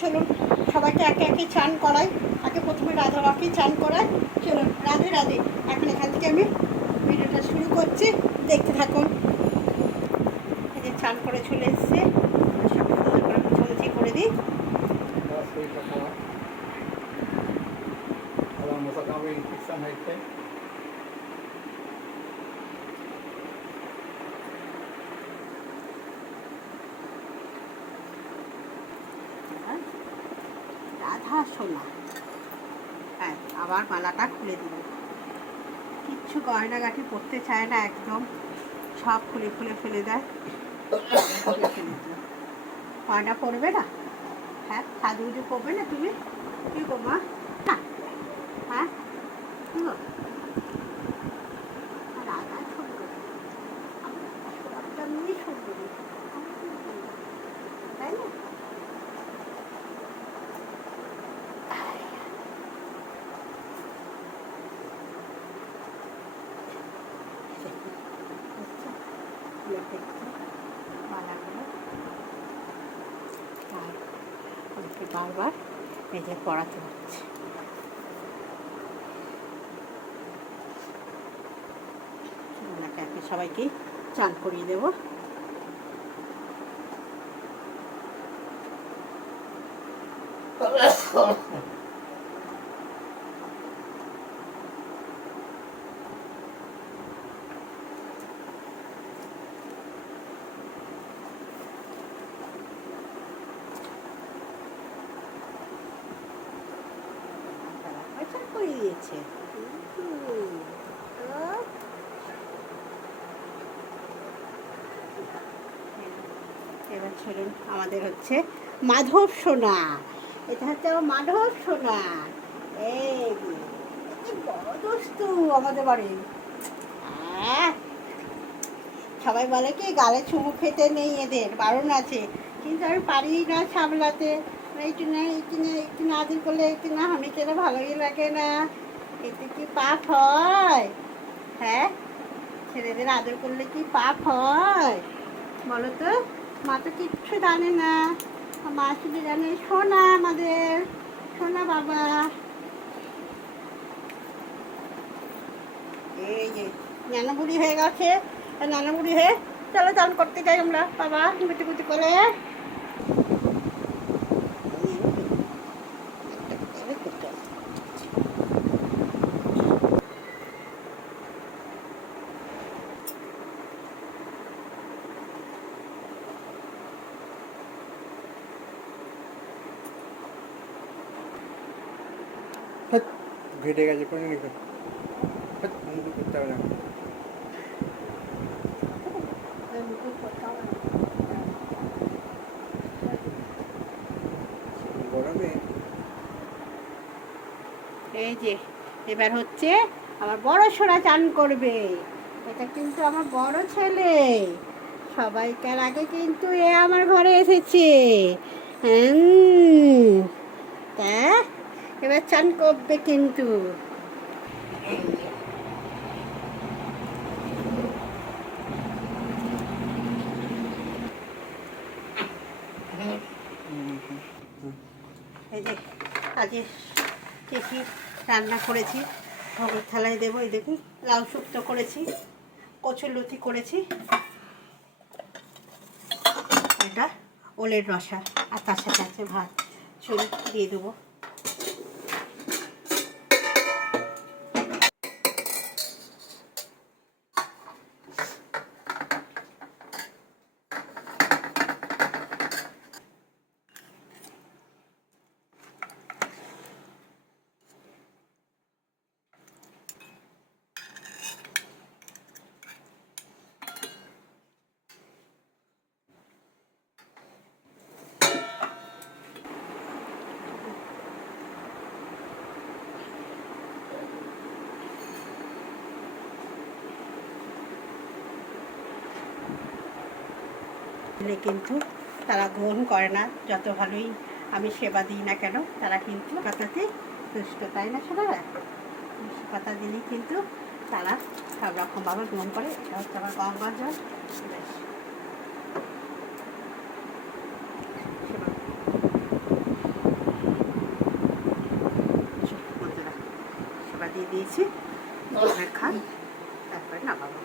চলুন সবাইকে একে একে চান করাই। আগে প্রথমে রাধা মাকে চান করাই। চলুন রাধে রাধে। এখন এখান থেকে আমি ভিডিওটা শুরু করছি, দেখতে থাকুন। এই যে চান করে চলে এসছে, সব সুন্দর করে মুছামুছি করে দিই। রাধা সোনা, হ্যাঁ আবার মালাটা খুলে দিল। কিচ্ছু গয়নাগাটি পরতে চায় না, একদম সব খুলে খুলে ফেলে দেয়। গয়না পরবে না? হ্যাঁ সাজুগুজু করবে না তুমি? কি গো মা? হ্যাঁ কি গো? রাধা সুন্দরী, আমি সুন্দরী, তাই না? বারবার এই যে পড়াতে হচ্ছে। সবাইকে চান করিয়ে দেবো। করে দিয়েছে। এবার চলুন, আমাদের হচ্ছে মাধব সোনা। এটা হচ্ছে আমার মাধব সোনা। এই বড় দুষ্টু আমাদের বাড়ি। সবাই বলে কি গালে চুমু খেতে নেই, এদের বারণ আছে, কিন্তু আমি পারি না সামলাতে। একটু না একটু না একটু না আদর করলে একটু না আমি কেন ভালোই লাগে না। এতে কি পাপ হয়? হ্যাঁ ছেলেদের আদর করলে কি পাপ হয় বলো তো? মা তো কিচ্ছু জানে না, মা শুধু জানে সোনা, আমাদের সোনা বাবা। এই যে নানা বুড়ি হয়ে গেছে, নানা বুড়ি হয়ে চলো চান করতে যাই আমরা বাবা, গুটি গুটি করে। ঘেটে গেছে কোনো নিকট করতে হবে না। গরমে এই যে এবার হচ্ছে আমার বড় সোনা চান করবে। এটা কিন্তু আমার বড় ছেলে, সবাইকার আগে কিন্তু এ আমার ঘরে এসেছে। তা এবার চান করবে কিন্তু। এই যে আজকে কি রান্না করেছি, ভোগের থালায় দেবো। এই দেখুন লাউ শুক্তো করেছি, কচুর লতি করেছি, এটা ওলের রসা, আর তার সাথে আছে ভাত। চুল দিয়ে দেবো। কিন্তু তারা গ্রহণ করে না, যত ভালোই আমি সেবা দিই না কেন, তারা কিন্তু কথাতে দুষ্ট, তাই না ছেলেরা? কথা দিলেই কিন্তু তারা সব রকমভাবে গ্রহণ করে। এটা হচ্ছে আমার গঙ্গা জল। দিয়ে দিয়েছি, এবার খান তারপরে নামাবো।